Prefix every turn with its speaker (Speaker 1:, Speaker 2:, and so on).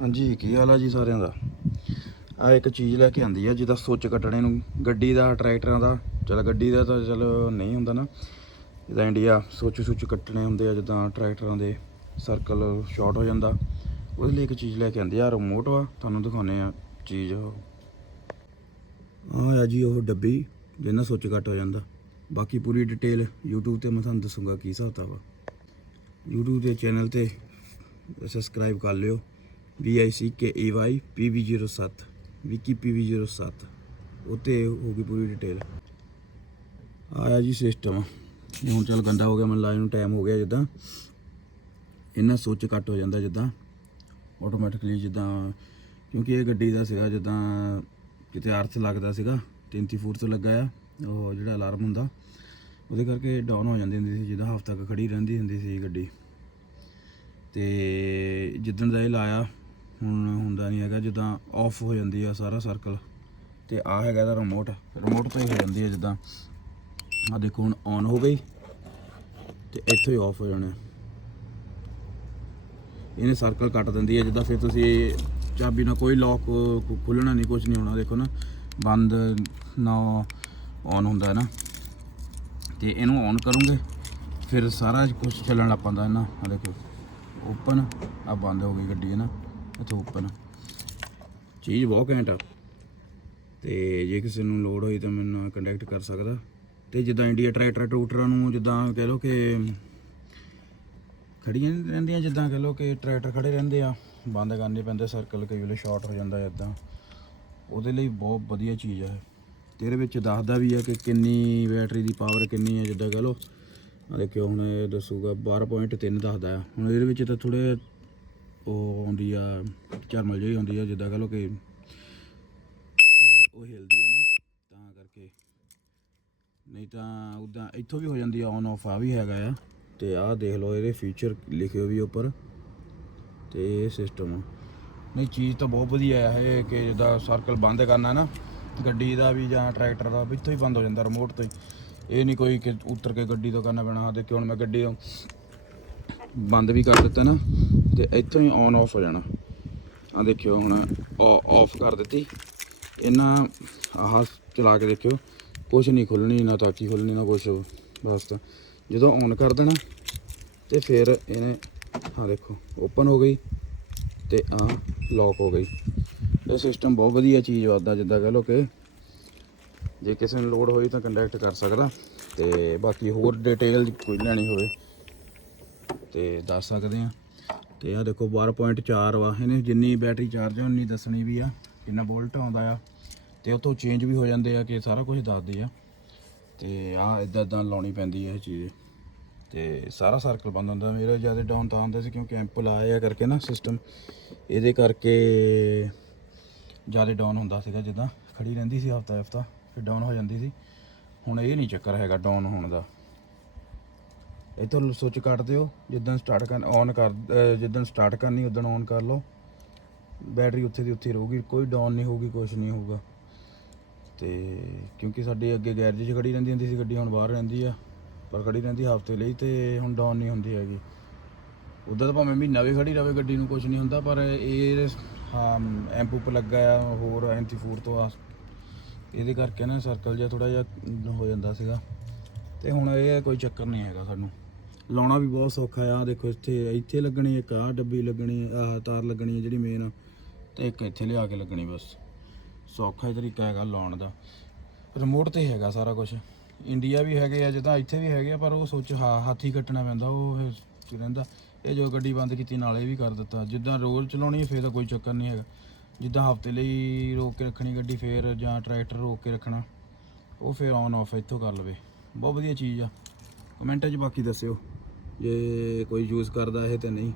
Speaker 1: ਹਾਂਜੀ, ਕੀ ਹਾਲ ਆ ਜੀ ਸਾਰਿਆਂ ਦਾ? ਆ ਇੱਕ ਚੀਜ਼ ਲੈ ਕੇ ਆਂਦੀ ਆ ਜਿਹਦਾ ਸੁੱਚ ਕੱਟਣੇ ਨੂੰ, ਗੱਡੀ ਦਾ, ਟਰੈਕਟਰਾਂ ਦਾ। ਚਲ ਗੱਡੀ ਦਾ ਤਾਂ ਚਲ ਨਹੀਂ ਹੁੰਦਾ ਨਾ। ਜਿੱਦਾਂ ਇੰਡੀਆ ਸੁੱਚ ਸੁੱਚ ਕੱਟਣੇ ਹੁੰਦੇ ਆ, ਜਿੱਦਾਂ ਟਰੈਕਟਰਾਂ ਦੇ ਸਰਕਲ ਸ਼ਾਰਟ ਹੋ ਜਾਂਦਾ। ਉਹਦੇ ਲਈ ਇੱਕ ਚੀਜ਼ ਲੈ ਕੇ ਆਂਦੀ ਆ ਰਿਮੋਟ ਵਾ, ਤੁਹਾਨੂੰ ਦਿਖਾਉਨੇ ਆ ਚੀਜ਼ ਉਹ। ਆ ਆ ਜੀ ਉਹ ਡੱਬੀ ਜਿਹਨਾਂ ਸੁੱਚ ਕੱਟ ਹੋ ਜਾਂਦਾ। ਬਾਕੀ ਪੂਰੀ ਡਿਟੇਲ YouTube ਤੇ ਮੈਂ ਤੁਹਾਨੂੰ ਦੱਸੂਗਾ ਕੀ ਹਿਸਾਬ ਵਾ YouTube ਦੇ ਚੈਨਲ ਤੇ ਸਬਸਕ੍ਰਾਈਬ ਕਰ ਲਿਓ। V I C K E Y PV07 Vicky PV07 ਹੋ ਗਈ ਪੂਰੀ ਡਿਟੇਲ ਆਇਆ ਜੀ ਸਿਸਟਮ ਇਹ ਹੁਣ ਚੱਲ ਗੰਦਾ ਹੋ ਗਿਆ, ਮੈਨੂੰ ਲਾਈਨ ਨੂੰ ਟਾਈਮ ਹੋ ਗਿਆ ਜਿੱਦਾਂ। ਇਹਨਾਂ ਸੋਚ ਕੱਟ ਹੋ ਜਾਂਦਾ ਜਿੱਦਾਂ। ਆਟੋਮੈਟਿਕਲੀ ਜਿੱਦਾਂ, ਕਿਉਂਕਿ ਇਹ ਗੱਡੀ ਦਾ ਸੀਗਾ ਜਿੱਦਾਂ ਕਿਤੇ ਅਰਥ ਲੱਗਦਾ ਸੀਗਾ 33 ਫੁੱਟ ਤੋਂ ਲੱਗਾ ਆ, ਉਹ ਜਿਹੜਾ ਅਲਾਰਮ ਹੁੰਦਾ। ਉਹਦੇ ਕਰਕੇ ਡਾਊਨ ਹੋ ਜਾਂਦੀ ਹੁੰਦੀ ਸੀ, ਜਿੱਦਾਂ ਹਫ਼ਤਾ ਕੁ ਖੜੀ ਰਹਿੰਦੀ ਹੁੰਦੀ ਸੀ ਗੱਡੀ। ਤੇ ਜਿੱਦਣ ਦਾ ਇਹ ਲਾਇਆ ਹੁਣ ਹੁੰਦਾ ਨਹੀਂ ਹੈਗਾ, ਜਿੱਦਾਂ ਆਫ ਹੋ ਜਾਂਦੀ ਆ ਸਾਰਾ ਸਰਕਲ ਤੇ ਆ ਹੈਗਾ ਦਾ ਰਿਮੋਟ ਰਿਮੋਟ ਤੋਂ ਹੀ ਹੋ ਜਾਂਦੀ ਹੈ ਜਿੱਦਾਂ। ਆ ਦੇਖੋ ਹੁਣ ਔਨ ਹੋ ਗਈ ਤੇ ਇੱਥੋਂ ਹੀ ਆਫ ਹੋ ਜਾਣਾ। ਇਹਨੇ ਸਰਕਲ ਕੱਟ ਦਿੰਦੀ ਹੈ ਜਿੱਦਾਂ ਫਿਰ ਤੁਸੀਂ ਚਾਬੀ ਨਾਲ ਕੋਈ ਲੌਕ ਖੁੱਲਣਾ ਨਹੀਂ ਕੁਝ ਨਹੀਂ ਹੋਣਾ, ਦੇਖੋ ਨਾ, ਬੰਦ ਨਾ ਔਨ ਹੁੰਦਾ ਹੈ ਨਾ। ਤੇ ਇਹਨੂੰ ਔਨ ਕਰੋਗੇ, ਫਿਰ ਸਾਰਾ ਕੁਝ ਚੱਲਣ ਲੱਗ ਪੈਂਦਾ ਹੈ ਨਾ। ਆ ਦੇਖੋ ਓਪਨ ਆ ਬੰਦ ਹੋ ਗਈ ਗੱਡੀ, ਹੈ ਨਾ। ਇੱਥੇ ਓਪਨ ਚੀਜ਼ ਬਹੁਤ ਘੈਂਟ ਆ। ਤੇ ਜੇ ਕਿਸੇ ਨੂੰ ਲੋੜ ਹੋਈ ਤਾਂ ਮੈਨੂੰ ਨਾਲ ਕੰਟੈਕਟ ਕਰ ਸਕਦਾ। ਤੇ ਜਿੱਦਾਂ ਇੰਡੀਆ ਟਰੈਕਟਰ ਟਰੂਟਰਾਂ ਨੂੰ ਜਿੱਦਾਂ ਕਹਿ ਲਓ ਕਿ ਖੜੀਆਂ ਨੀ ਰਹਿੰਦੀਆਂ, ਜਿੱਦਾਂ ਕਹਿ ਲਓ ਕਿ ਟਰੈਕਟਰ ਖੜੇ ਰਹਿੰਦੇ ਆ, ਬੰਦ ਕਰਨੇ ਪੈਂਦੇ ਸਰਕਲ ਕਈ ਵੇਲੇ ਸ਼ਾਰਟ ਹੋ ਜਾਂਦਾ ਇਦਾਂ ਉਹਦੇ ਲਈ ਬਹੁਤ ਵਧੀਆ ਚੀਜ਼ ਹੈ ਤੇ ਇਹਦੇ ਵਿੱਚ ਦੱਸਦਾ ਵੀ ਆ ਕਿ ਕਿੰਨੀ ਬੈਟਰੀ ਦੀ ਪਾਵਰ ਕਿੰਨੀ ਹੈ ਜਿੱਦਾਂ ਕਹਿ ਲਓ। ਆ ਦੇਖਿਓ, ਹੁਣ ਇਹ ਦੱਸੂਗਾ 12.3 ਦੱਸਦਾ ਆ। ਹੁਣ ਇਹਦੇ ਵਿੱਚ ਤਾਂ ਥੋੜੇ ਉਹ ਆਉਂਦੀ ਆ, ਝਰਮਲ ਜਿਹੀ ਹੁੰਦੀ ਆ, ਜਿੱਦਾਂ ਕਹ ਲਓ ਕਿ ਉਹ ਹਿਲਦੀ ਹੈ ਨਾ, ਤਾਂ ਕਰਕੇ। ਨਹੀਂ ਤਾਂ ਉਦਾਂ ਇੱਥੋਂ ਵੀ ਹੋ ਜਾਂਦੀ ਆ ਔਨ ਆਫ ਆ ਵੀ ਹੈਗਾ ਆ। ਤੇ ਆਹ ਦੇਖ ਲਓ ਇਹਦੇ ਫੀਚਰ ਲਿਖਿਓ ਵੀ ਉੱਪਰ, ਤੇ ਇਹ ਸਿਸਟਮ ਆ। ਨਹੀਂ, ਚੀਜ਼ ਤਾਂ ਬਹੁਤ ਵਧੀਆ ਹੈ ਇਹ ਕਿ ਜਿੱਦਾਂ ਸਰਕਲ ਬੰਦ ਕਰਨਾ ਨਾ, ਗੱਡੀ ਦਾ ਵੀ ਜਾਂ ਟਰੈਕਟਰ ਦਾ ਵੀ ਇੱਥੋਂ ਹੀ ਬੰਦ ਹੋ ਜਾਂਦਾ ਰਿਮੋਟ ਤੋਂ ਹੀ। ਇਹ ਨਹੀਂ ਕੋਈ ਕਿ ਉਤਰ ਕੇ ਗੱਡੀ ਤੋਂ ਕਰਨਾ ਪੈਣਾ, ਦੇਖਿਓ ਹੁਣ ਮੈਂ ਗੱਡੀ ਤੋਂ ਬੰਦ ਵੀ ਕਰ ਦਿੱਤਾ ਨਾ। ਤੇ ਇੱਥੋਂ ਹੀ ਔਨ ਆਫ ਹੋ ਜਾਣਾ। ਆ ਦੇਖਿਓ ਹੁਣ ਆਫ ਕਰ ਦਿੱਤੀ। ਇਹਨਾਂ ਆਹ ਚਲਾ ਕੇ ਦੇਖਿਓ, ਕੁਛ ਨਹੀਂ ਖੁੱਲਣੀ, ਨਾ ਤਾਕੀ ਖੁੱਲਣੀ, ਨਾ ਕੁਛ। ਬਸ ਤਾਂ ਜਦੋਂ ਔਨ ਕਰ ਦੇਣਾ, ਤੇ ਫਿਰ ਇਹਨੇ ਹਾਂ ਦੇਖੋ ਓਪਨ ਹੋ ਗਈ ਤੇ ਆ ਲੌਕ ਹੋ ਗਈ। ਇਹ ਸਿਸਟਮ ਬਹੁਤ ਵਧੀਆ ਚੀਜ਼ ਵਾਦਾ ਜਿੱਦਾਂ ਕਹ ਲਓ ਕਿ ਜੇ ਕਿਸੇ ਨੂੰ ਲੋੜ ਹੋਈ ਤਾਂ ਕੰਟੈਕਟ ਕਰ ਸਕਦਾ। ਤੇ ਬਾਕੀ ਹੋਰ ਡਿਟੇਲ ਕੋਈ ਲੈਣੀ ਹੋਵੇ, ਤੇ ਦੱਸ ਸਕਦੇ ਆ ਤੇ ਆ ਦੇਖੋ 12.4 ਵਾ, ਇਹਨੇ ਜਿੰਨੀ ਬੈਟਰੀ ਚਾਰਜ ਹੈ ਉਨੀ ਦੱਸਣੀ ਵੀ ਆ ਕਿੰਨਾ ਵੋਲਟ ਆਉਂਦਾ ਆ। ਤੇ ਉਤੋਂ ਚੇਂਜ ਵੀ ਹੋ ਜਾਂਦੇ ਆ, ਕਿ ਸਾਰਾ ਕੁਝ ਦੱਸਦੇ ਆ। ਤੇ ਆ ਇਦਾਂ ਇਦਾਂ ਲਾਉਣੀ ਪੈਂਦੀ ਆ ਇਹ ਚੀਜ਼। ਤੇ ਸਾਰਾ ਸਰਕਲ ਬੰਦ ਹੁੰਦਾ। ਮੇਰਾ ਜ਼ਿਆਦਾ ਡਾਊਨ ਤਾਂ ਹੁੰਦਾ ਸੀ ਕਿਉਂਕਿ ਐਂਪ ਲਾਇਆ ਕਰਕੇ ਨਾ ਸਿਸਟਮ ਇਹਦੇ ਕਰਕੇ ਜ਼ਿਆਦਾ ਡਾਊਨ ਹੁੰਦਾ ਸੀਗਾ ਜਿੱਦਾਂ। ਖੜੀ ਰਹਿੰਦੀ ਸੀ ਹਫਤਾ ਹਫਤਾ ਫਿਰ ਡਾਊਨ ਹੋ ਜਾਂਦੀ ਸੀ। ਹੁਣ ਇਹ ਨਹੀਂ ਚੱਕਰ ਹੈਗਾ ਡਾਊਨ ਹੋਣ ਦਾ। ਇੱਥੋਂ ਸੁੱਚ ਕੱਟ ਦਿਓ ਜਿੱਦਾਂ ਸਟਾਰਟ ਕਰਨ ਔਨ ਕਰ, ਅਹ ਜਿੱਦਾਂ ਸਟਾਰਟ ਕਰਨੀ ਉਦੋਂ ਔਨ ਕਰ ਲਓ। ਬੈਟਰੀ ਉੱਥੇ ਦੀ ਉੱਥੇ ਹੀ ਰਹੂਗੀ, ਕੋਈ ਡਾਊਨ ਨਹੀਂ ਹੋਊਗੀ ਕੁਝ ਨਹੀਂ ਹੋਊਗਾ। ਤੇ ਕਿਉਂਕਿ ਸਾਡੇ ਅੱਗੇ ਗੈਰੇਜ 'ਚ ਖੜੀ ਰਹਿੰਦੀ ਹੁੰਦੀ ਸੀ, ਗੱਡੀ ਹੁਣ ਬਾਹਰ ਰਹਿੰਦੀ ਆ, ਪਰ ਖੜੀ ਰਹਿੰਦੀ ਹਫ਼ਤੇ ਲਈ ਤੇ ਹੁਣ ਡਾਊਨ ਨਹੀਂ ਹੁੰਦੀ ਹੈਗੀ। ਉਦੋਂ ਤਾਂ ਭਾਵੇਂ ਮਹੀਨਾ ਵੀ ਖੜੀ ਰਵੇ, ਗੱਡੀ ਨੂੰ ਕੁਝ ਨਹੀਂ ਹੁੰਦਾ, ਪਰ ਇਹ, ਹਾਂ ਐਂਪ ਉੱਪ ਲੱਗਾ ਆ, ਹੋਰ ਐਂਟੀ ਫੂਡ ਤੋਂ ਆ। ਇਹਦੇ ਕਰਕੇ ਨਾ ਸਰਕਲ ਜਿਹਾ ਥੋੜਾ ਜਿਹਾ ਹੋ ਜਾਂਦਾ ਸੀਗਾ। ਤੇ ਹੁਣ ਇਹ ਕੋਈ ਚੱਕਰ ਨਹੀਂ ਹੈਗਾ ਸਾਨੂੰ। ਲਾਉਣਾ ਵੀ ਬਹੁਤ ਸੌਖਾ ਆ। ਆਹ ਦੇਖੋ ਇੱਥੇ ਇੱਥੇ ਲੱਗਣੀ, ਇੱਕ ਆਹ ਡੱਬੀ ਲੱਗਣੀ, ਆਹ ਤਾਰ ਲੱਗਣੀ ਹੈ ਜਿਹੜੀ ਮੇਨ ਤੇ ਇੱਕ ਇੱਥੇ ਲਿਆ ਕੇ ਲੱਗਣੀ ਬਸ। ਸੌਖਾ ਹੀ ਤਰੀਕਾ ਹੈਗਾ ਲਾਉਣ ਦਾ। ਰਿਮੋਟ ਤੇ ਹੈਗਾ ਸਾਰਾ ਕੁਝ ਇੰਡੀਆ ਵੀ ਹੈਗੇ ਆ, ਜਿੱਦਾਂ ਇੱਥੇ ਵੀ ਹੈਗੇ ਆ, ਪਰ ਉਹ ਸੋਚ ਹਾਂ, ਹੱਥ ਹੀ ਕੱਟਣਾ ਪੈਂਦਾ, ਉਹ ਫਿਰ ਕੀ ਰਹਿੰਦਾ। ਇਹ ਜੋ ਗੱਡੀ ਬੰਦ ਕੀਤੀ, ਨਾਲੇ ਵੀ ਕਰ ਦਿੱਤਾ। ਜਿੱਦਾਂ ਰੋਲ ਚਲਾਉਣੀ ਹੈ ਫੇਰ ਤਾਂ ਕੋਈ ਚੱਕਰ ਨਹੀਂ ਹੈਗਾ। ਜਿੱਦਾਂ ਹਫ਼ਤੇ ਲਈ ਰੋਕ ਕੇ ਰੱਖਣੀ ਗੱਡੀ, ਫੇਰ ਜਾਂ ਟਰੈਕਟਰ ਰੋਕ ਕੇ ਰੱਖਣਾ। ਉਹ ਫੇਰ ਔਨ ਆਫ ਇੱਥੋਂ ਕਰ ਲਵੇ। ਬਹੁਤ ਵਧੀਆ ਚੀਜ਼ ਆ। ਕਮੈਂਟਾਂ 'ਚ ਬਾਕੀ ਦੱਸਿਓ। ਜੇ ਕੋਈ ਯੂਜ਼ ਕਰਦਾ ਇਹ ਤੇ ਨਹੀਂ।